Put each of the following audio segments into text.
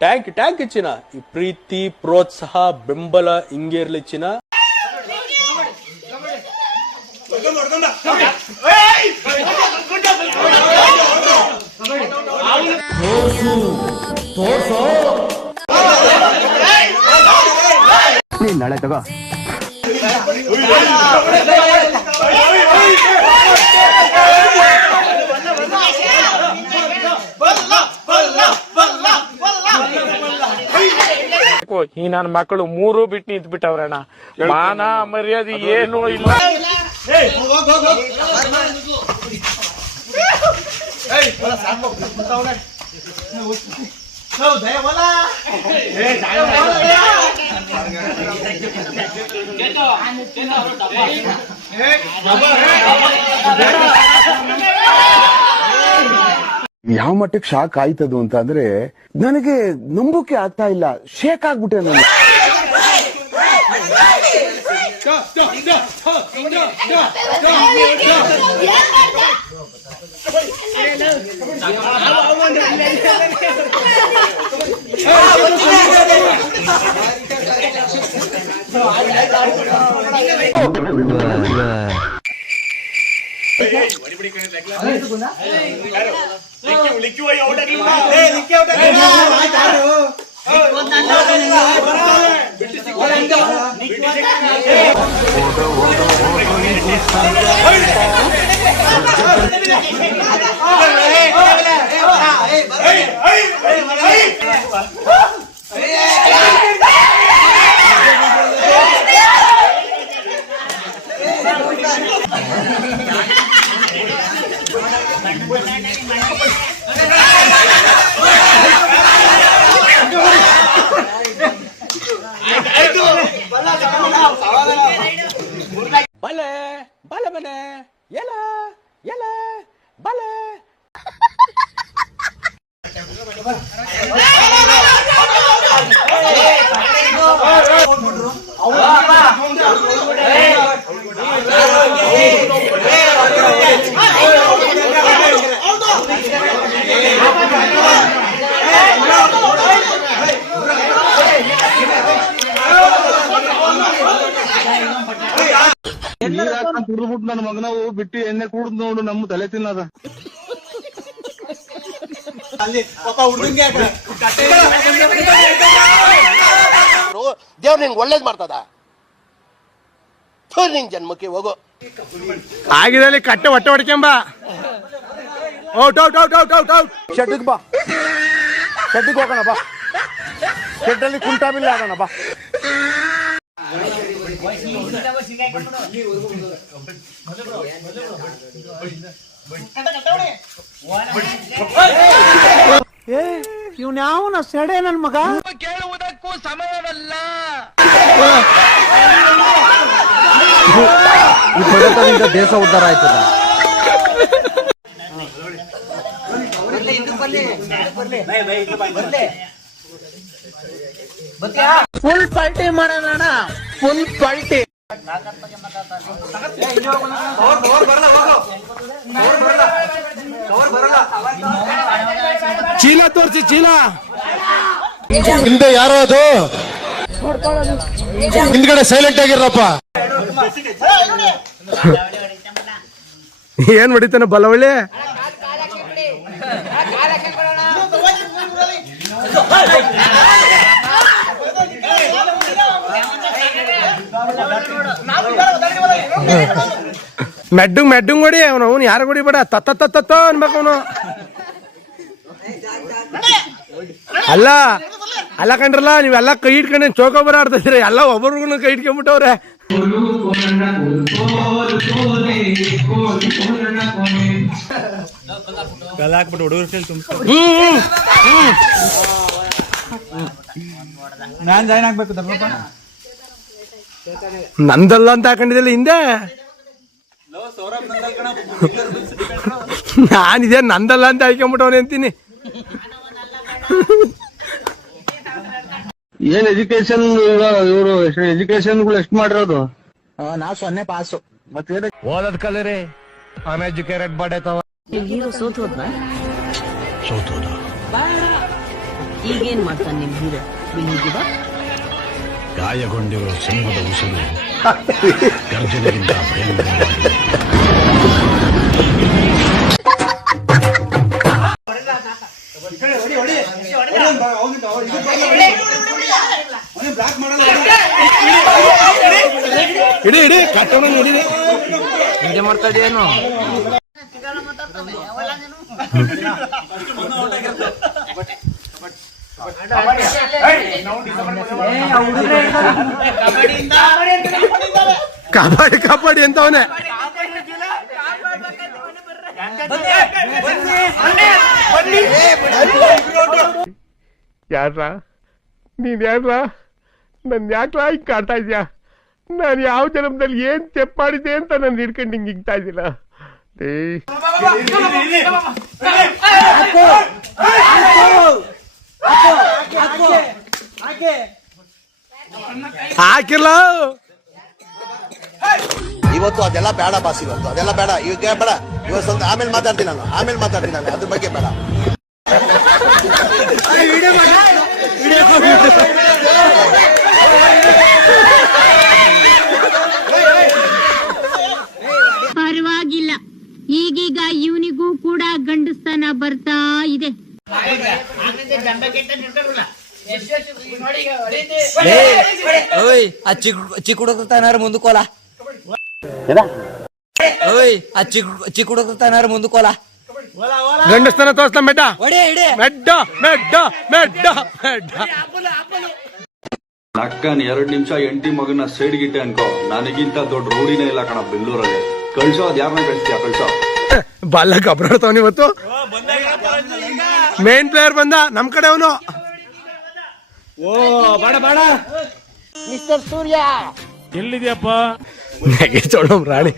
Tank ಇಚ್ಚಿನ ಈ ಪ್ರೀತಿ ಪ್ರೋತ್ಸಾಹ ಬೆಂಬಲ ಹಿಂಗೆ ಇರ್ಲಿ ಚಿನ್ನ. ನಾಳೆ ತಗೋ ಈ ನನ್ನ ಮಕ್ಕಳು ಮೂರು ಬಿಟ್ಟು ನಿಂತು ಬಿಟ್ಟವ್ರಣ್ಣ. ಮಾನ ಮರ್ಯಾದೆ ಏನು ಇಲ್ಲ. ಯಾವ ಮಟ್ಟಕ್ಕೆ ಶಾಕ್ ಆಯ್ತದು ಅಂತ ಅಂದ್ರೆ ನನಗೆ ನಂಬೋಕೆ ಆಗ್ತಾ ಇಲ್ಲ. ಶೇಕ್ ಆಗ್ಬಿಟ್ಟೆ ನಾನು. ಬಲೆ ಬಲೆ ಬಲೆ ಎಲ ಎಲ ಬಲೆ. ಕುಡಿದ್ಬಿಟ್ಟು ನನ್ನ ಮಗನವು ಬಿಟ್ಟು ಎಣ್ಣೆ ಕುಡಿದ್ ನೋಡು ನಮ್ಮ ತಲೆ ತಿನ್ನದ. ದೇವ್ರ ನಿಂಗೆ ಒಳ್ಳೇದ್ ಮಾಡ್ತದ. ನಿಂಗ್ ಜನ್ಮಕ್ಕೆ ಹೋಗೋ ಆಗಿದಲ್ಲಿ ಕಟ್ಟೆ ಹೊಟ್ಟೆ ಹೊಡ್ಕೆಂಬ. Out out out out out out. ಶೆಡ್ಡಿಗೆ ಬಾ, ಶೆಡ್ಡಿಗೆ ಹೋಗೋಣ ಬಾ. ಶೆಡ್ಡಲ್ಲಿ ಕುಂಟಾ ಬಿಲ್ಲ ಆಗೋಣ ಬಾ. ಇವ್ನ್ಯಾವನ ಸೆಡೆ ನನ್ ಮಗ. ಕೇಳುವುದಕ್ಕೂ ಸಮಯವಲ್ಲ. ಈ ಬಡತನದಿಂದ ದೇಶ ಉದ್ಧಾರ ಆಯ್ತದ. ಫುಲ್ ಪಲ್ಟಿ ಮಾಡೋಣ, ಫುಲ್ ಪಲ್ಟಿ. ಚೀಲ ತೋರಿಸಿ, ಚೀಲ. ಹಿಂದೆ ಯಾರೋ ಅದು ಹಿಂದ್ಗಡೆ ಸೈಲೆಂಟ್ ಆಗಿರಪ್ಪ. ಏನ್ ಹೊಡಿತಾನ ಬಲವಳ್ಳಿ. ಮೆಡ್ಡಂಗ್ ಹೊಡಿ ಅವನು. ಅವ್ನು ಯಾರು ಹೊಡಿಬೇಡ, ತತ್ತ ಅನ್ಬೇಕು ಅವನು. ಅಲ್ಲ ಅಲ್ಲ ಕಂಡ್ರಲ್ಲ, ನೀವೆಲ್ಲ ಕೈ ಇಟ್ಕೊಂಡೆ ಚೌಕಾಬಾರ ಆಡ್ತಿದ್ರಿ. ಎಲ್ಲ ಒಬ್ಬರಿಗೂ ಕೈ ಇಟ್ಕೊಂಡ್ಬಿಟ್ಟವ್ರೆ. ನಾನ್ ಜಾಯ್ನ್ ಆಗ್ಬೇಕು. ನಂದಲ್ಲ ಅಂತ ಹಾಕೊಂಡಿದ್ದಲ್ಲ ಹಿಂದೆ. ನಾನಿದೆ ನಂದಲ್ಲ ಅಂತ ಹಾಕೊಂಡ್ಬಿಟ್ಟವನೇ ಅಂತೀನಿ. ಏನ್ ಎಜುಕೇಶನ್ ಇವರು ಎಜುಕೇಶನ್ಗಳು ಎಷ್ಟು ಮಾಡಿರೋದು? ನಾವು 0 ಪಾಸು. ಮತ್ತೆ ಓದದ್ ಕಲರಿ ಅನ್ಎಜುಕೇಟೆಡ್ ಬಡೇತವ. ಹೀರೋ ಸೋತೋದ ಈಗೇನ್ ಮಾಡ್ತಾನೆ ನಿಮ್ ಹೀರೋ ಬಿಲ್ಲಿಗಿವ ಗಾಯಗೊಂಡಿರೋ ಸಿಂಹದ ಉಸಿರು ಗರ್ಜನೆಗಿಂತ ಭಯಂಕರವಾಗಿದೆ. ಇಡಿ ಇಡಿ ಕಟ್ಟೋಣ ನೋಡಿರಿ ಹಿಂಗೆ ಮಾಡ್ತಾ ಇದೆಯೇನು? ಕಬಡ್ಡಿ ಕಬಡ್ಡಿ ಅಂತವನೇ ಯಾರ ನೀನ್ ಯಾರ ನನ್ ಯಾಕ್ಲಾ ಹಿಂಗ್ ಕಾಡ್ತಾ ಇದ್ಯಾ? ನಾನು ಯಾವ ಜನ್ಮದಲ್ಲಿ ಏನ್ ಚೆಪ್ ಮಾಡಿದ್ದೆ ಅಂತ ನಾನು ಹಿಡ್ಕೊಂಡು ಹಿಂಗ್ ಹಿಂಗ್ತಾ ಇದ್ದಿಲ್ಲ. ಹಾಕಿಲ್ಲ ಇವತ್ತು ಅದೆಲ್ಲ ಬೇಡ ಬಾಸ್, ಇವತ್ತು ಅದೆಲ್ಲ ಬೇಡ, ಈಗ ಬೇಡ. ಇವತ್ತು ಸ್ವಲ್ಪ ಆಮೇಲೆ ಮಾತಾಡ್ತೀನಿ ನಾನು ಅದ್ರ ಬಗ್ಗೆ ಬೇಡ. ಪರವಾಗಿಲ್ಲ, ಈಗೀಗ ಇವನಿಗೂ ಕೂಡ ಗಂಡಸ್ತನ ಬರ್ತಾ ಇದೆ. ಚಿಕ್ಕ ಹುಡುಗತಾನಾರ ಮುಂದಕ್ಕೋಲ ಚಿಕ್ಕ ಹುಡುಗತಾನಾರ ಮುಂದಕ್ಕೋಲ ಗಂಡಸ್ತನ ತೋರ್ಸ್ತಾನ ಮೆಡ್ಡ ಹೊಡೆ ಹಿಡಿ ಮೆಡ್ಡ ಮೆಡ್ಡ ಮೆಡ್ಡ ಮೆಡ್ಡ ಅಕ್ಕನ್ 2 ನಿಮಿಷ ಎಂಟಿ ಮಗನ ಸೈಡ್ ಗಿಟ್ಟೆ ಅನ್ಕೋ. ನನಗಿಂತ ದೊಡ್ಡ ರೂಢಿನೇ ಇಲ್ಲ ಕಣ ಬೆಂಗಳೂರಲ್ಲಿ. ಕಳ್ಸೋ ಅದ್ ಯಾರನ್ನ ಕಳಿಸ್ತೀಯ ಕಳ್ಸೋ. ಬಾಲ ಕಬ್ರಾಡ್ತಾವನ್ ಇವತ್ತು. ಮೇನ್ ಪ್ಲೇಯರ್ ಬಂದ ನಮ್ ಕಡೆ ಅವನು. ಓ ಬೇಡ ಬೇಡ ಮಿಸ್ಟರ್ ಸೂರ್ಯ ಎಲ್ಲಿದ್ಯಪ್ಪ? ನೆಗೆ ಚೋಳಂ ರಾಣಿ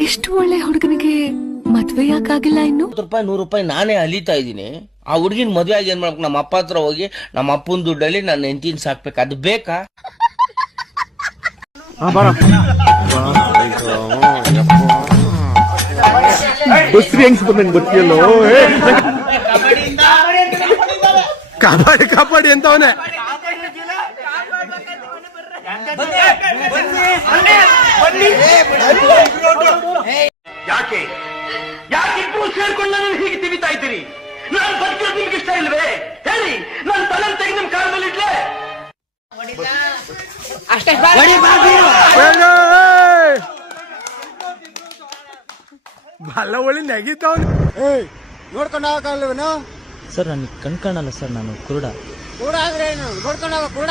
ಇಷ್ಟು ಒಳ್ಳೆ ಹುಡುಗನಿಗೆ ಮದ್ವೆ ಯಾಕಾಗಿಲ್ಲ ಇನ್ನು? ₹100 ನಾನೇ ಅಲಿತಾ ಇದ್ದೀನಿ. ಆ ಹುಡ್ಗಿನ್ ಮದ್ವೆ ಆಗಿ ಏನ್ ಮಾಡ್ಬೇಕು? ನಮ್ಮ ಅಪ್ಪ ಹತ್ರ ಹೋಗಿ ನಮ್ಮ ಅಪ್ಪನ ದುಡ್ಡಲ್ಲಿ ನನ್ನ ಹೆಂಡತಿನ ಸಾಕ್ಬೇಕು, ಅದು ಬೇಕಾ? ಕಬಡ್ಡಿ ಕಬಡ್ಡಿ ಅಂತವನೇ. ಯಾಕೆ ಇಬ್ಬರು ಸೇರ್ಕೊಂಡು ನನ್ನ ಹೀಗೆ ತಿವಿತಾ ಇದ್ದೀರಿ? ನಾನು ಬದುಕಿರೋದು ನಿಮ್ಗೆ ಇಷ್ಟ ಇಲ್ವೇ? ಹೇಳಿ, ನನ್ನ ತಲೆ ತೆಗೆದು ನಿಮ್ ಕಾಲ ಮೇಲೆ ಇಡ್ಲೆ? ಬಲ್ಲ ಒಳ್ಳೆ ನೆಗಿತಾವ್. ನೋಡ್ಕೊಂಡಾಗಲ್ವೇನೋ ಸರ್ ನನಗೆ ಕಣ್ಕಾಣಲ್ಲ ಸರ್, ನಾನು ಕುರುಡ. ಕೂಡ ಆದ್ರೆ ನೋಡ್ಕೊಂಡಾಗ ಕೂಡ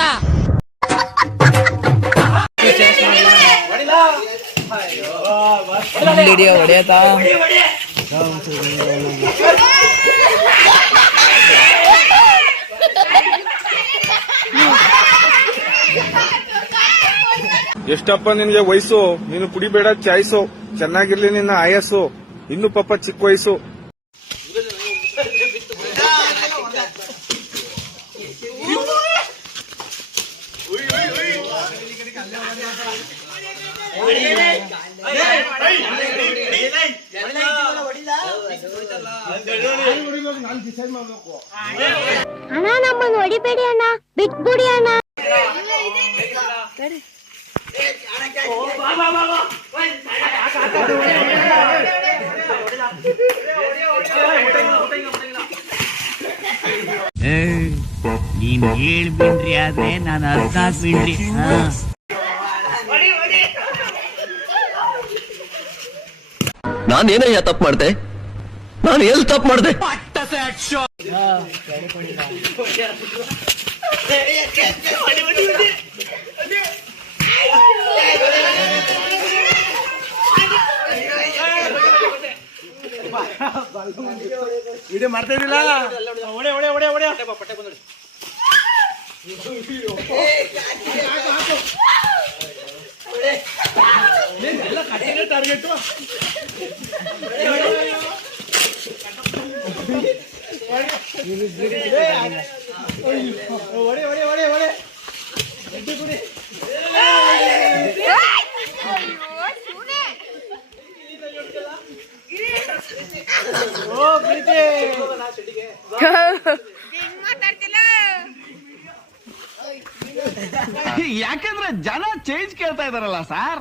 ಹೊಡೆಯತಾ ಎಷ್ಟಪ್ಪ ನಿನ್ಗೆ ವಯಸ್ಸು? ನೀನು ಕುಡಿಬೇಡ ಚಾಯ್ಸು, ಚೆನ್ನಾಗಿರ್ಲಿ ನಿನ್ನ ಆಯಸ್ಸು, ಇನ್ನು ಪಾಪ ಚಿಕ್ಕ ವಯಸ್ಸು. ಅಣ್ಣ ನಮ್ಮನ್ನು ಹೊಡಿಬೇಡಿ ಅಣ್ಣ, ಬಿಟ್ಬಿಡಿ ಅಣ್ಣ. ನೀನ್ ಹೇಳ್ಬಿಡ್ರಿ ಆದ್ರೆ ನಾನು 14 ಬಿಡ್ರಿ. ನಾನೇನಯ್ಯ ತಪ್ಪು ಮಾಡ್ದೆ? ನಾನು ಎಲ್ಲಿ ತಪ್ಪು ಮಾಡ್ದೆ? ವಿಡಿಯೋ ಮಾಡ್ತಾ ಇದ್ದಿಲ್ಲ. ಟಾರ್ಗೆಟ್ ಯಾಕಂದ್ರೆ ಜನ ಚೇಂಜ್ ಕೇಳ್ತಾ ಇದಾರಲ್ಲ ಸರ್.